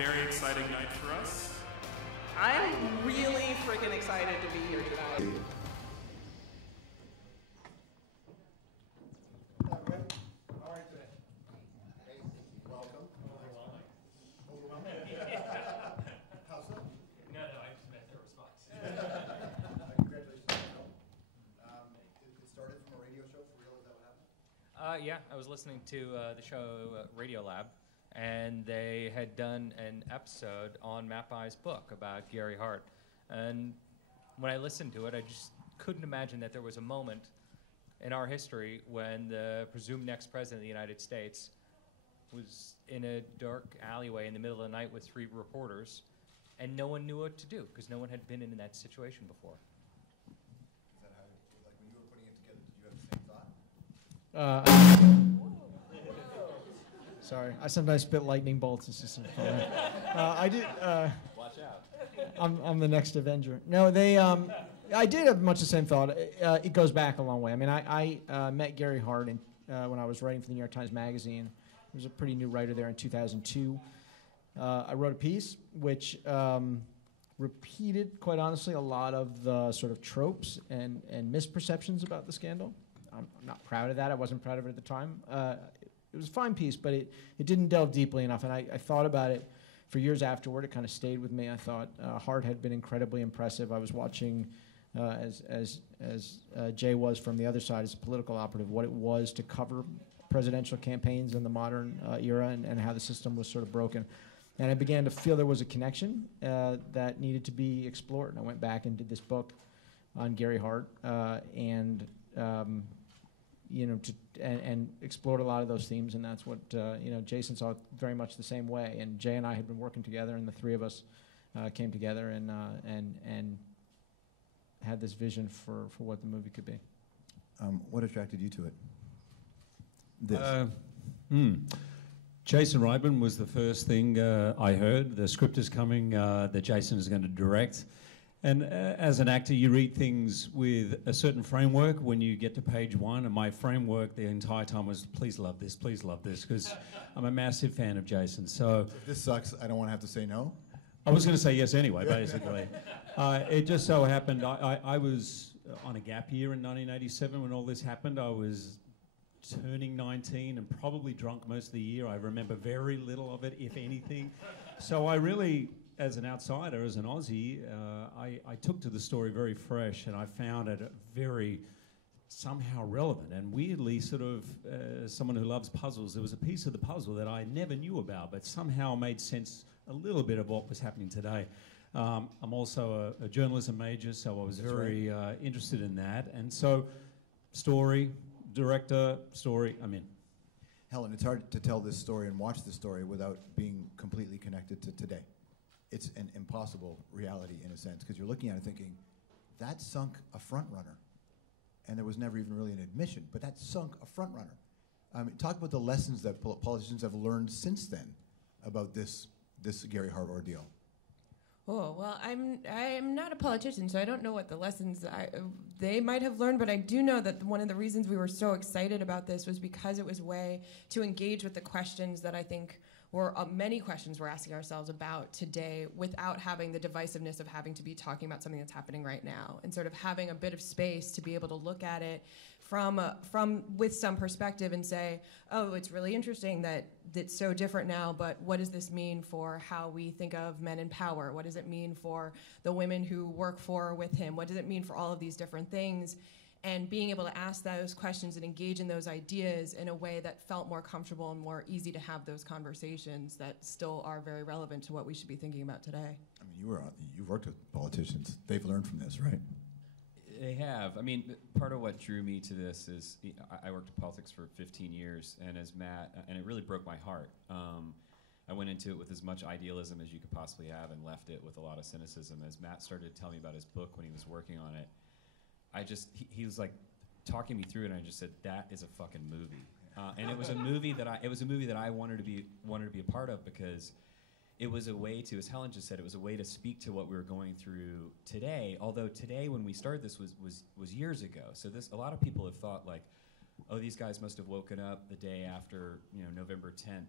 very exciting night for us. I'm really freaking excited to be here tonight. All right, today. Hey, welcome. Overwhelming? How's that? No, I just meant their response. Congratulations. It started from a radio show, for real? Is that what happened? Yeah, I was listening to the show Radio Lab, and they had done an episode on Mapai's book about Gary Hart. And when I listened to it, I just couldn't imagine that there was a moment in our history when the presumed next president of the United States was in a dark alleyway in the middle of the night with 3 reporters, and no one knew what to do because no one had been in that situation before. Is that how, like, when you were putting it together, did you have the same thought? Sorry, I sometimes spit lightning bolts. It's just fun. I did. Watch out. I'm the next Avenger. No, they. I did have much the same thought. It goes back a long way. I mean, I met Gary Hart when I was writing for the New York Times Magazine. He was a pretty new writer there in 2002. I wrote a piece which repeated, quite honestly, a lot of the sort of tropes and misperceptions about the scandal. I'm not proud of that. I wasn't proud of it at the time. It was a fine piece, but it didn't delve deeply enough, and I thought about it for years afterward. It kind of stayed with me. I thought Hart had been incredibly impressive. I was watching, as Jay was from the other side as a political operative, what it was to cover presidential campaigns in the modern era and how the system was sort of broken. And I began to feel there was a connection that needed to be explored. And I went back and did this book on Gary Hart and explored a lot of those themes, and that's what Jason saw it very much the same way. And Jay and I had been working together, and the 3 of us came together and had this vision for what the movie could be. What attracted you to it? Jason Reitman was the first thing I heard. The script is coming that Jason is going to direct. And as an actor, you read things with a certain framework when you get to page 1. And my framework the entire time was, please love this, because I'm a massive fan of Jason. So If this sucks, I don't want to have to say no. I was going to say yes anyway, basically. It just so happened I was on a gap year in 1987 when all this happened. I was turning 19 and probably drunk most of the year. I remember very little of it, if anything. So I really, as an outsider, as an Aussie, I took to the story very fresh, and I found it very somehow relevant. And weirdly, sort of, someone who loves puzzles, there was a piece of the puzzle that I never knew about, but somehow made sense a little bit of what was happening today. I'm also a journalism major, so I was very interested in that. And so, story, director, story, I'm in. Helen, it's hard to tell this story and watch this story without being completely connected to today. It's an impossible reality in a sense, because you're looking at it thinking, that sunk a front runner. And there was never even really an admission, but that sunk a front runner. Talk about the lessons that politicians have learned since then about this Gary Hart ordeal. Oh, well, I'm not a politician, so I don't know what the lessons they might have learned, but I do know that one of the reasons we were so excited about this was because it was a way to engage with the questions that I think were many questions we're asking ourselves about today without having the divisiveness of having to be talking about something that's happening right now, and sort of having a bit of space to be able to look at it from with some perspective and say, oh, it's really interesting that it's so different now, but what does this mean for how we think of men in power? What does it mean for the women who work for or with him? What does it mean for all of these different things? And being able to ask those questions and engage in those ideas in a way that felt more comfortable and more easy to have those conversations that still are very relevant to what we should be thinking about today. I mean, you've worked with politicians. They've learned from this, right? They have. I mean, part of what drew me to this is I worked in politics for 15 years, and as Matt, and it really broke my heart. I went into it with as much idealism as you could possibly have and left it with a lot of cynicism. As Matt started to tell me about his book when he was working on it, he was like talking me through it, and I just said, that is a fucking movie. And it was a movie that I wanted to be a part of, because it was a way to, as Helen just said, it was a way to speak to what we were going through today. Although today, when we started this, was years ago. So a lot of people have thought like, oh, these guys must have woken up the day after, November 10th,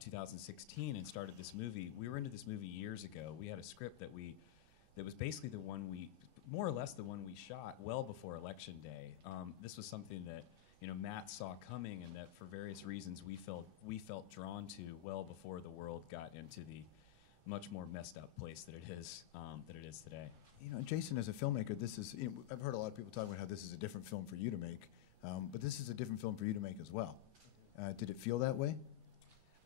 2016 and started this movie. We were into this movie years ago. We had a script that was basically more or less the one we shot well before Election Day. This was something that, Matt saw coming and that for various reasons we felt drawn to well before the world got into the much more messed up place that it is today. Jason, as a filmmaker, this is, I've heard a lot of people talk about how this is a different film for you to make, but this is a different film for you to make as well. Did it feel that way?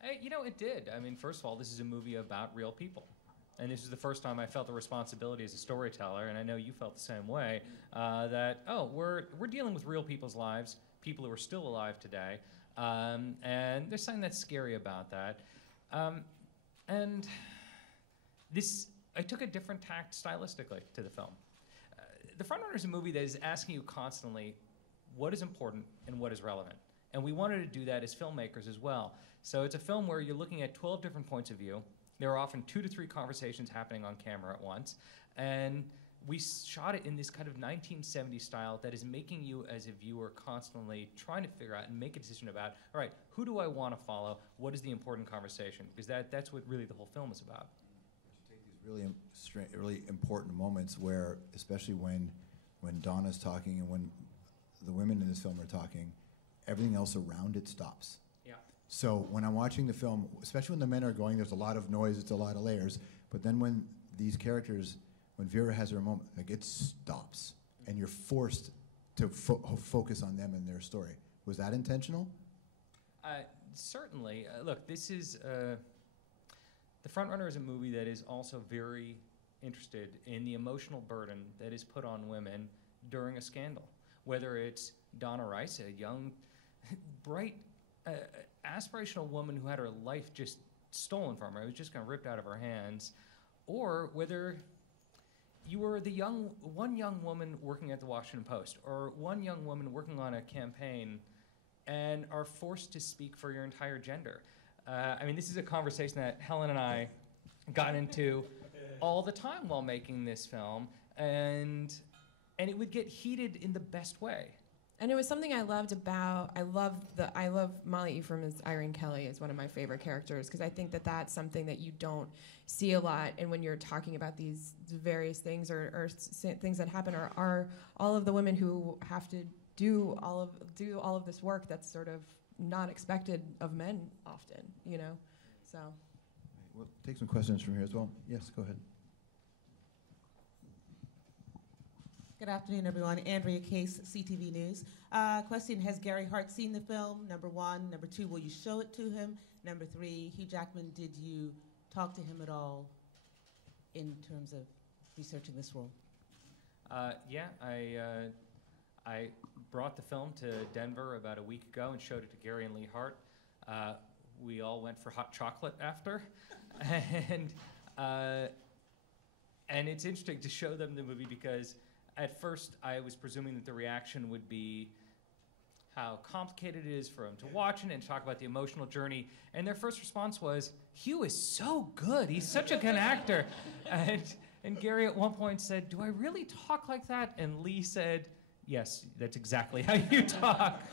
It did. I mean, first of all, this is a movie about real people. And this is the first time I felt the responsibility as a storyteller, and I know you felt the same way, that, we're dealing with real people's lives, people who are still alive today, and there's something that's scary about that. And I took a different tact stylistically to the film. The Frontrunner is a movie that is asking you constantly what is important and what is relevant. And we wanted to do that as filmmakers as well. So it's a film where you're looking at 12 different points of view. There are often 2 to 3 conversations happening on camera at once. And we shot it in this kind of 1970s style that is making you as a viewer constantly trying to figure out and make a decision about, all right, who do I want to follow? What is the important conversation? Because that's what really the whole film is about. You take these really important moments where, especially when Donna's talking and when the women in this film are talking, everything else around it stops. Yeah. So when I'm watching the film, especially when the men are going, there's a lot of noise, it's a lot of layers, but then when these characters, when Vera has her moment, it stops, and you're forced to focus on them and their story. Was that intentional? Certainly. Look, this is The Frontrunner is a movie that is also very interested in the emotional burden that is put on women during a scandal. Whether it's Donna Rice, a young, bright, aspirational woman who had her life just stolen from her, it was just kind of ripped out of her hands, or whether you were one young woman working at the Washington Post, or one young woman working on a campaign and are forced to speak for your entire gender. This is a conversation that Helen and I got into all the time while making this film, and it would get heated in the best way. And it was something I loved about. I love Molly Ephraim as Irene Kelly is one of my favorite characters, because I think that that's something that you don't see a lot. And when you're talking about these various things or things that happen, are all of the women who have to do all of this work that's sort of not expected of men often, So. We'll take some questions from here as well. Yes, go ahead. Good afternoon, everyone. Andrea Case, CTV News. Question, has Gary Hart seen the film? Number 1. Number 2, will you show it to him? Number 3, Hugh Jackman, did you talk to him at all in terms of researching this role? Yeah, I brought the film to Denver about a week ago and showed it to Gary and Lee Hart. We all went for hot chocolate after. And it's interesting to show them the movie because at first I was presuming that the reaction would be how complicated it is for them to watch it and talk about the emotional journey. And their first response was, Hugh is so good. He's such a good actor. And Gary at one point said, do I really talk like that? And Lee said, yes, that's exactly how you talk.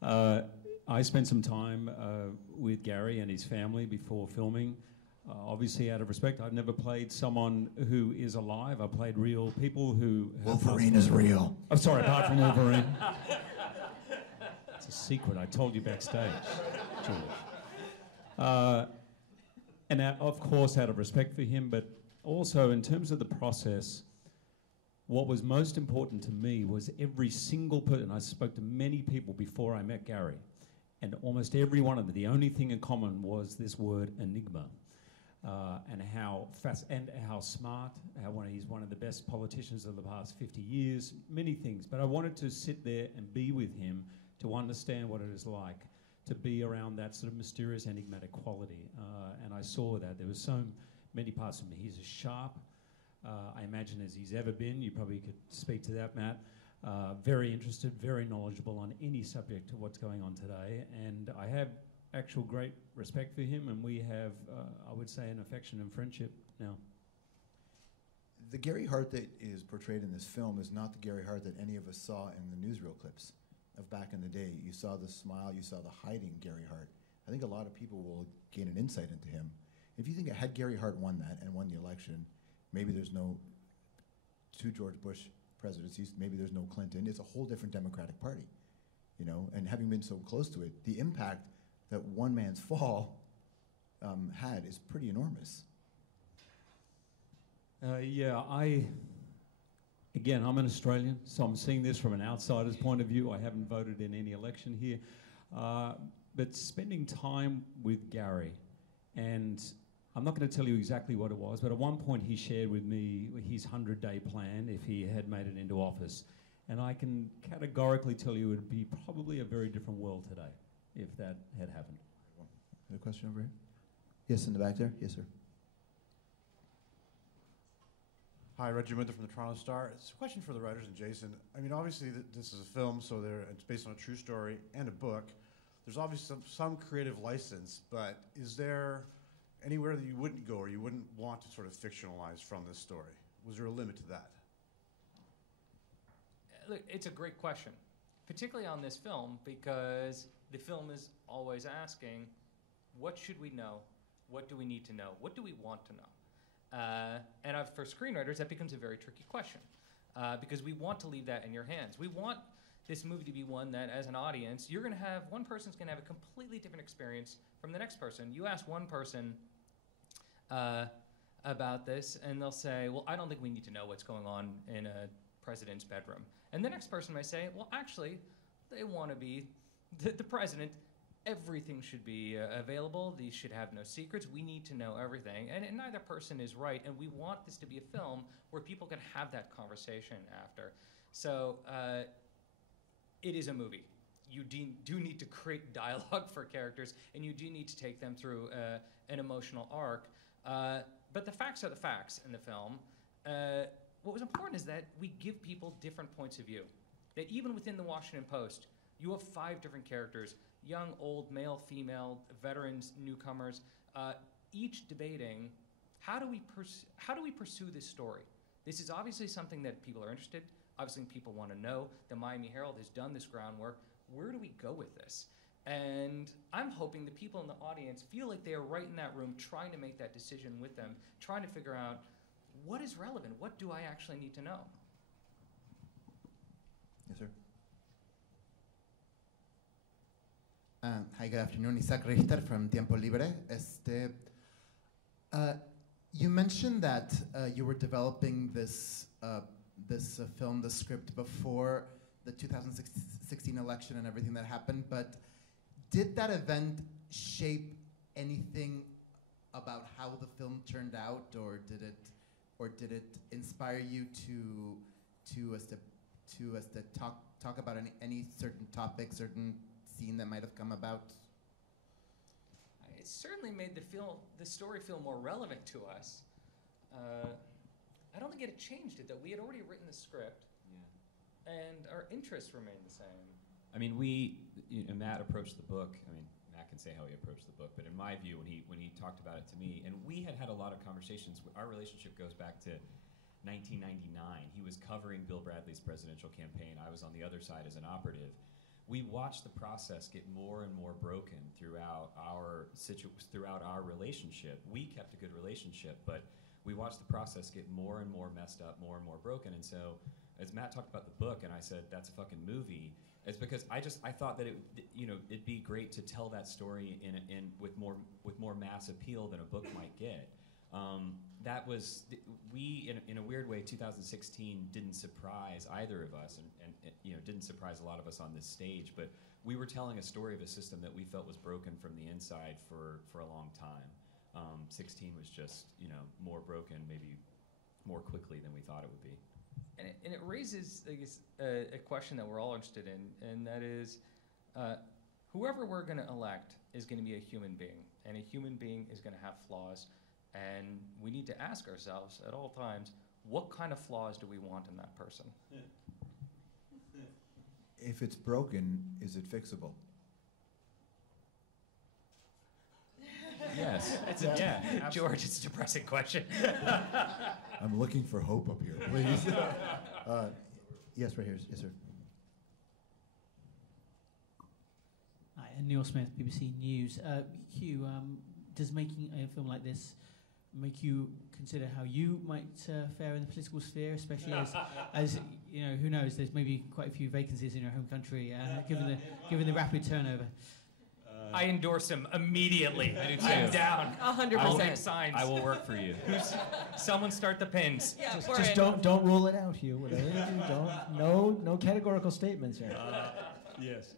I spent some time with Gary and his family before filming. Obviously, out of respect, I've never played someone who is alive. I played real people who... Wolverine is real. I'm sorry, apart from Wolverine. It's a secret I told you backstage, George. And of course, out of respect for him, but also in terms of the process, what was most important to me was every single person. I spoke to many people before I met Gary, and almost every one of them, the only thing in common was this word enigma. And how fast and how smart, he's one of the best politicians of the past 50 years, many things. But I wanted to sit there and be with him to understand what it is like to be around that sort of mysterious, enigmatic quality. And I saw that. There were so many parts of me. He's as sharp, I imagine, as he's ever been. You probably could speak to that, Matt. Very interested, very knowledgeable on any subject of what's going on today. And I have actual great respect for him, and we have, I would say, an affection and friendship now. The Gary Hart that is portrayed in this film is not the Gary Hart that any of us saw in the newsreel clips of back in the day. You saw the smile, you saw the hiding Gary Hart. I think a lot of people will gain an insight into him. If you think had Gary Hart won that and won the election, maybe there's no two George Bush presidencies, maybe there's no Clinton. It's a whole different Democratic Party, you know. And having been so close to it, the impact that one man's fall had is pretty enormous. Yeah, I'm an Australian, so I'm seeing this from an outsider's point of view. I haven't voted in any election here. But spending time with Gary, and I'm not going to tell you exactly what it was, but at one point he shared with me his 100-day plan if he had made it into office. And I can categorically tell you it would be probably a very different world today if that had happened. Another question over here? Yes, in the back there? Yes, sir. Hi, Reggie Winter from the Toronto Star. It's a question for the writers and Jason. I mean, obviously this is a film, so it's based on a true story and a book. There's obviously some creative license, but is there anywhere that you wouldn't go or you wouldn't want to sort of fictionalize from this story? Was there a limit to that? Look, it's a great question, particularly on this film, because the film is always asking, what should we know? What do we need to know? What do we want to know? And for screenwriters, that becomes a very tricky question because we want to leave that in your hands. We want this movie to be one that, as an audience, you're going to have, one person's going to have a completely different experience from the next person. You ask one person about this, and they'll say, well, I don't think we need to know what's going on in a president's bedroom. And the next person might say, well, actually, they want to be the president. Everything should be available. These should have no secrets. We need to know everything. And neither person is right. And we want this to be a film where people can have that conversation after. So it is a movie. You do need to create dialogue for characters, and you do need to take them through an emotional arc. But the facts are the facts in the film. What was important is that we give people different points of view. That even within the Washington Post, you have 5 different characters: young, old, male, female, veterans, newcomers, each debating how do we pursue this story. This is obviously something that people are interested. Obviously, people want to know. The Miami Herald has done this groundwork. Where do we go with this? And I'm hoping the people in the audience feel like they are right in that room, trying to make that decision with them, trying to figure out what is relevant. What do I actually need to know? Yes, sir. Hi, good afternoon. Isaac Richter from Tiempo Libre. You mentioned that you were developing this film, the script, before the 2016 election and everything that happened, but did that event shape anything about how the film turned out, or did it inspire you to talk about any certain topic, certain scene that might have come about? It certainly made the story feel more relevant to us. I don't think it had changed it, though. We had already written the script, and our interests remained the same. I mean, Matt approached the book. I mean, Matt can say how he approached the book, but in my view, when he talked about it to me, and we had a lot of conversations. Our relationship goes back to 1999. He was covering Bill Bradley's presidential campaign. I was on the other side as an operative. We watched the process get more and more broken throughout our relationship. We kept a good relationship, but we watched the process get more and more messed up, more and more broken. And so, as Matt talked about the book, and I said that's a fucking movie, it's because I thought that it'd be great to tell that story with more mass appeal than a book might get. That was in a weird way. 2016 didn't surprise either of us, and didn't surprise a lot of us on this stage. But we were telling a story of a system that we felt was broken from the inside for a long time. 16 was just more broken, maybe more quickly than we thought it would be. And it raises, I guess, a question that we're all interested in, and that is, whoever we're going to elect is going to be a human being, and a human being is going to have flaws. And we need to ask ourselves at all times, what kind of flaws do we want in that person? If it's broken, is it fixable? Yes. George, it's a depressing question. I'm looking for hope up here, please. Yes, right here. Yes, sir. Hi, Neil Smith, BBC News. Hugh, does making a film like this make you consider how you might fare in the political sphere, especially as you know, who knows? There's maybe quite a few vacancies in your home country, given the rapid turnover. I endorse him immediately. I do too. I'm down. 100%. I'll make signs. I will work for you. Someone start the pins. Yeah, Just don't rule it out, Hugh. Whatever you do, no categorical statements here. Yes.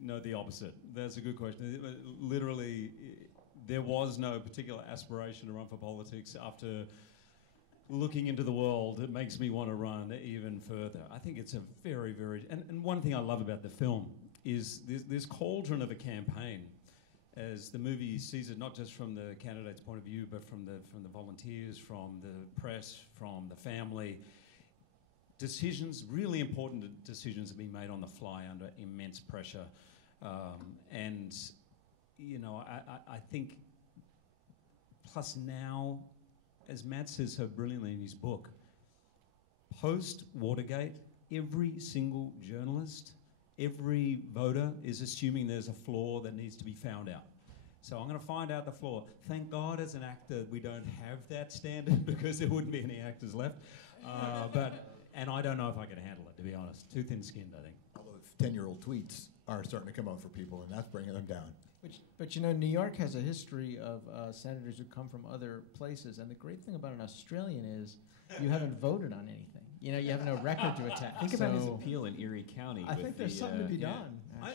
No, the opposite. That's a good question. Literally, there was no particular aspiration to run for politics. After looking into the world, it makes me want to run even further. I think it's a very, very... And one thing I love about the film is this cauldron of a campaign, as the movie sees it not just from the candidate's point of view, but from the volunteers, from the press, from the family. Decisions, really important decisions, are being made on the fly under immense pressure. And, you know, I think, plus now, as Matt says so brilliantly in his book, post-Watergate, every single journalist, every voter is assuming there's a flaw that needs to be found out. So I'm going to find out the flaw. Thank God as an actor we don't have that standard because there wouldn't be any actors left. And I don't know if I can handle it, to be honest. Too thin-skinned, I think. Although 10-year-old tweets are starting to come out for people, and that's bringing them down. But you know, New York has a history of senators who come from other places, and the great thing about an Australian is you haven't voted on anything. You know, you have no record to attack. Think about his appeal in Erie County. I think there's something to be done. I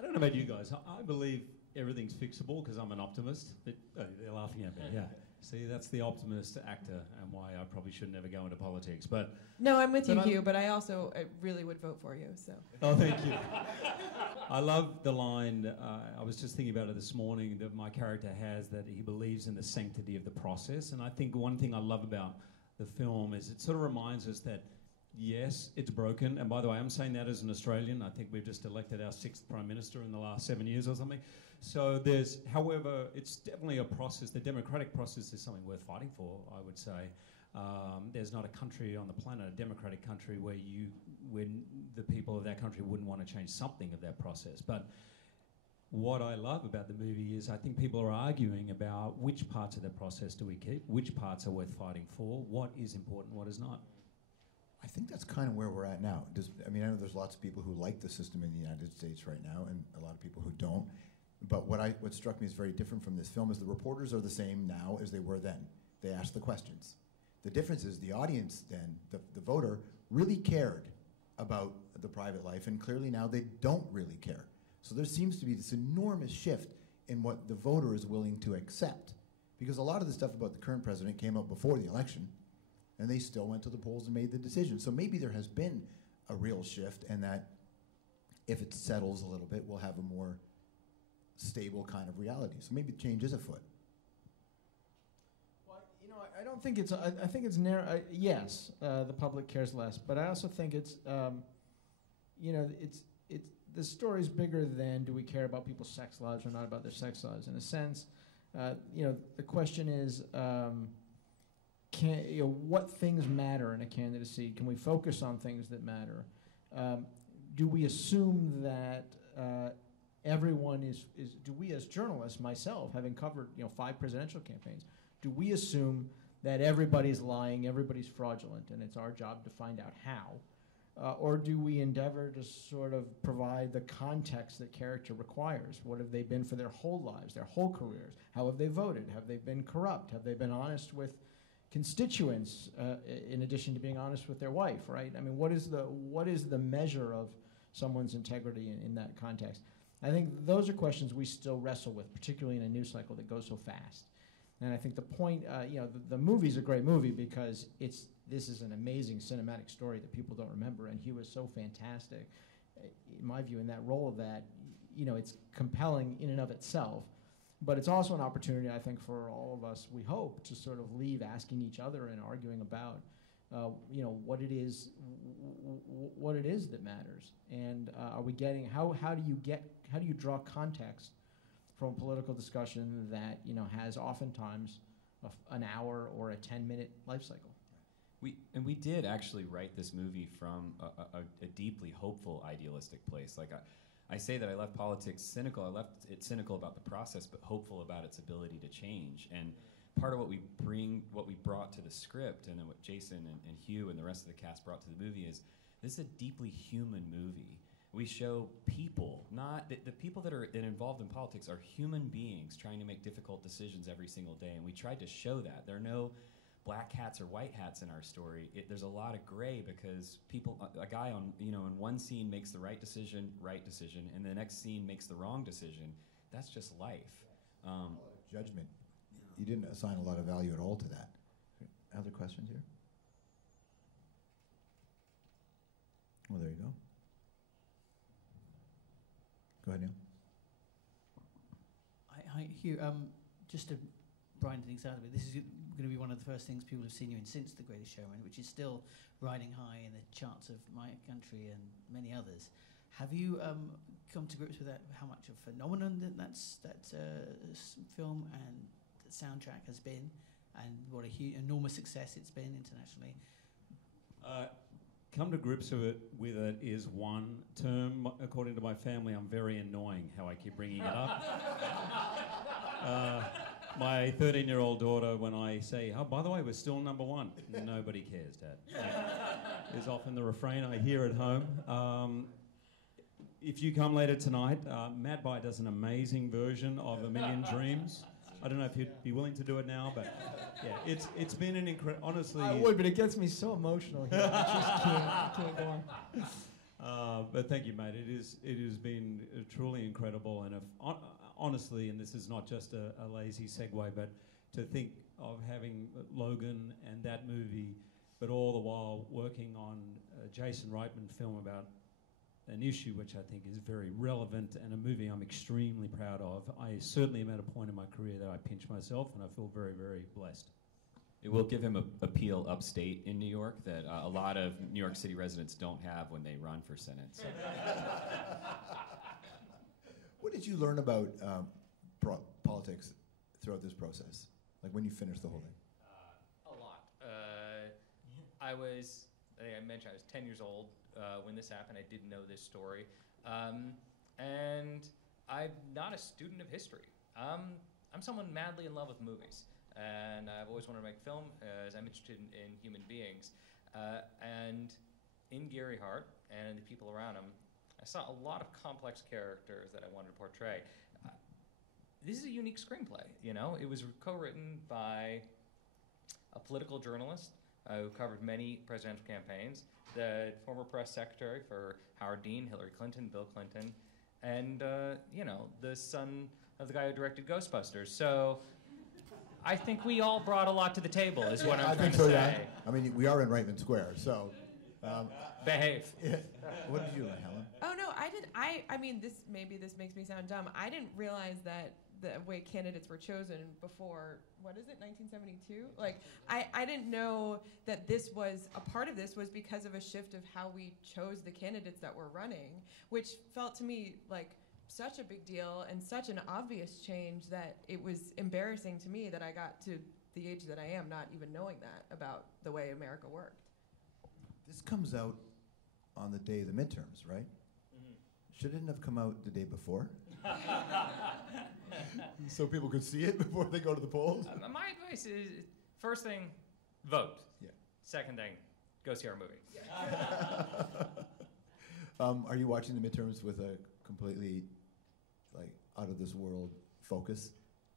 don't know about you guys. I believe everything's fixable because I'm an optimist. But they're laughing at me. Yeah. See, that's the optimist actor, and why I probably should never go into politics. But no, I'm with you, Hugh. But I really would vote for you. So. Oh, thank you. I love the line. I was just thinking about it this morning that my character has, that he believes in the sanctity of the process, and I think one thing I love about the film is it sort of reminds us that yes, it's broken. And by the way, I'm saying that as an Australian. I think we've just elected our 6th Prime Minister in the last 7 years or something. So however, it's definitely a process. The democratic process is something worth fighting for, I would say. There's not a country on the planet, a democratic country, where the people of that country wouldn't want to change something of that process. But what I love about the movie is I think people are arguing about which parts of the process do we keep, which parts are worth fighting for, what is important, what is not. I think that's kind of where we're at now. I know there's lots of people who like the system in the United States right now, and a lot of people who don't. But what struck me as very different from this film is the reporters are the same now as they were then. They ask the questions. The difference is the audience then, the voter, really cared about the private life, and clearly now they don't really care. So there seems to be this enormous shift in what the voter is willing to accept. Because a lot of the stuff about the current president came out before the election, and they still went to the polls and made the decision. So maybe there has been a real shift, and that if it settles a little bit, we'll have a more stable kind of reality. So maybe change is afoot. Well, you know, I don't think it's. I think it's narrow. Yes, the public cares less, but I also think it's. You know, it's the story's bigger than do we care about people's sex lives or not about their sex lives. In a sense, you know, the question is. What things matter in a candidacy? Can we focus on things that matter? Do we assume that everyone is? Do we, as journalists, myself, having covered 5 presidential campaigns, do we assume that everybody's lying, everybody's fraudulent, and it's our job to find out how? Or do we endeavor to sort of provide the context that character requires? What have they been for their whole lives, their whole careers? How have they voted? Have they been corrupt? Have they been honest with constituents, in addition to being honest with their wife, right? I mean, what is the measure of someone's integrity in that context? I think those are questions we still wrestle with, particularly in a news cycle that goes so fast. And I think the point, the movie's a great movie because this is an amazing cinematic story that people don't remember, and Hugh is so fantastic, in my view, in that role of that. It's compelling in and of itself. But it's also an opportunity, I think, for all of us, we hope, to sort of leave asking each other and arguing about, what it is that matters, and are we getting how do you draw context from a political discussion that has oftentimes an hour or a 10-minute life cycle. We did actually write this movie from a deeply hopeful, idealistic place. Like I say that I left politics cynical. I left it cynical about the process, but hopeful about its ability to change. And part of what we brought to the script, and what Jason and Hugh and the rest of the cast brought to the movie is this is a deeply human movie. We show people, not the people that are involved in politics are human beings trying to make difficult decisions every single day, and we tried to show that. There are no black hats or white hats in our story. There's a lot of gray because a guy in one scene makes the right decision, and the next scene makes the wrong decision. That's just life. Judgment. You didn't assign a lot of value at all to that. Other questions here? Well, there you go. Go ahead, Neil. Hugh, just to brighten things out a bit, this is going to be one of the first things people have seen you in since The Greatest Showman, which is still riding high in the charts of My Country and many others. Have you come to grips with that? How much of a phenomenon that film and the soundtrack has been, and what a enormous success it's been internationally? Come to grips with it is one term. According to my family, I'm very annoying how I keep bringing it up. My 13-year-old daughter, when I say, oh, by the way, we're still number one, nobody cares, Dad. Is often the refrain I hear at home. If you come later tonight, Matt Bai does an amazing version of A Million Dreams. I don't know if you'd be willing to do it now, but yeah, it's been an incredible. Honestly, I would, but it gets me so emotional here. I just can't go on. But thank you, mate. It has been truly incredible, and honestly, and this is not just a lazy segue, but to think of having Logan and that movie, but all the while working on a Jason Reitman film about an issue which I think is very relevant and a movie I'm extremely proud of. I certainly am at a point in my career that I pinch myself, and I feel very, very blessed. It will give him a appeal upstate in New York that a lot of New York City residents don't have when they run for Senate. So. What did you learn about politics throughout this process? Like when you finished the whole thing? A lot. I think I mentioned I was 10 years old when this happened. I didn't know this story. And I'm not a student of history. I'm someone madly in love with movies. And I've always wanted to make film as I'm interested in human beings. And in Gary Hart and the people around him, I saw a lot of complex characters that I wanted to portray. This is a unique screenplay, you know? It was co-written by a political journalist who covered many presidential campaigns, the former press secretary for Howard Dean, Hillary Clinton, Bill Clinton, and, the son of the guy who directed Ghostbusters. So I think we all brought a lot to the table, is what I'm trying to say. Yeah. I mean, we are in Reitman Square, so... Behave. Yeah. What did you learn, Helen? Oh, no, I didn't. I mean, this makes me sound dumb. I didn't realize that the way candidates were chosen before, what is it, 1972? Like, I didn't know that this was, a part of this was because of a shift of how we chose the candidates that were running, which felt to me like such a big deal and such an obvious change that it was embarrassing to me that I got to the age that I am not even knowing that about the way America worked. This comes out on the day of the midterms, right? Mm-hmm. Shouldn't it have come out the day before? So people could see it before they go to the polls? My advice is, first thing, vote. Yeah. Second thing, go see our movie. Are you watching the midterms with a completely out of this world focus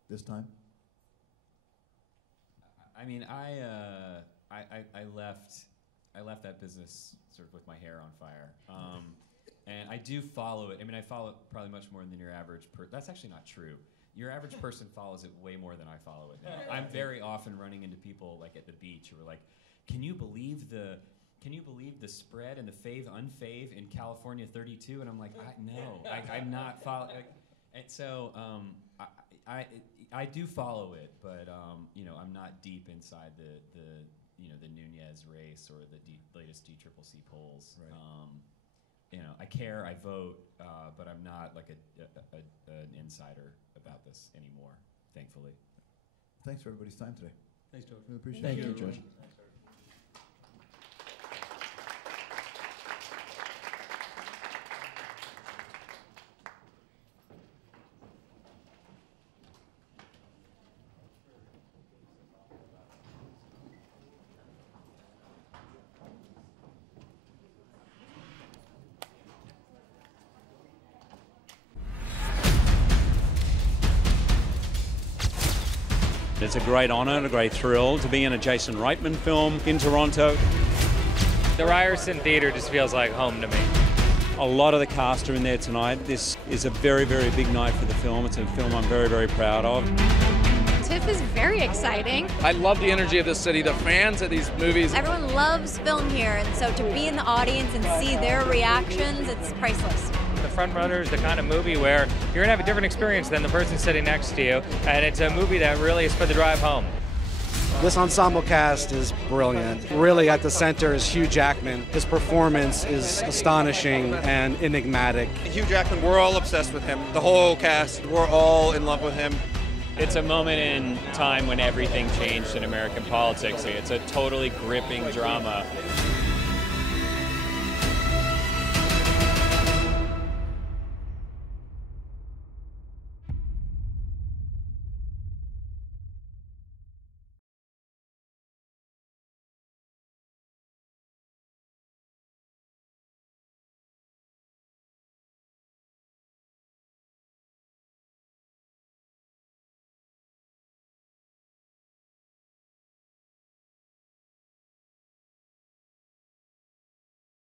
this time? I mean, I left that business sort of with my hair on fire. And I do follow it. I mean, I follow it probably much more than your average person. That's actually not true. Your average person follows it way more than I follow it now. I'm very often running into people like at the beach who are like, can you believe the spread and the fave-unfave in California 32? And I'm like, no, I'm not following. And so I do follow it, but I'm not deep inside the Nunez race or the latest DCCC polls. Right. I care, I vote, but I'm not like an insider about this anymore, thankfully. Thanks for everybody's time today. Thanks, George. Really appreciate Thank it. you, George. It's a great honour and a great thrill to be in a Jason Reitman film in Toronto. The Ryerson Theatre just feels like home to me. A lot of the cast are in there tonight. This is a very, very big night for the film. It's a film I'm very, very proud of. TIFF is very exciting. I love the energy of this city, the fans of these movies. Everyone loves film here, and so to be in the audience and see their reactions, it's priceless. The Front Runner is the kind of movie where you're going to have a different experience than the person sitting next to you, and it's a movie that really is for the drive home. This ensemble cast is brilliant. Really at the center is Hugh Jackman. His performance is astonishing and enigmatic. Hugh Jackman, we're all obsessed with him. The whole cast, we're all in love with him. It's a moment in time when everything changed in American politics. It's a totally gripping drama.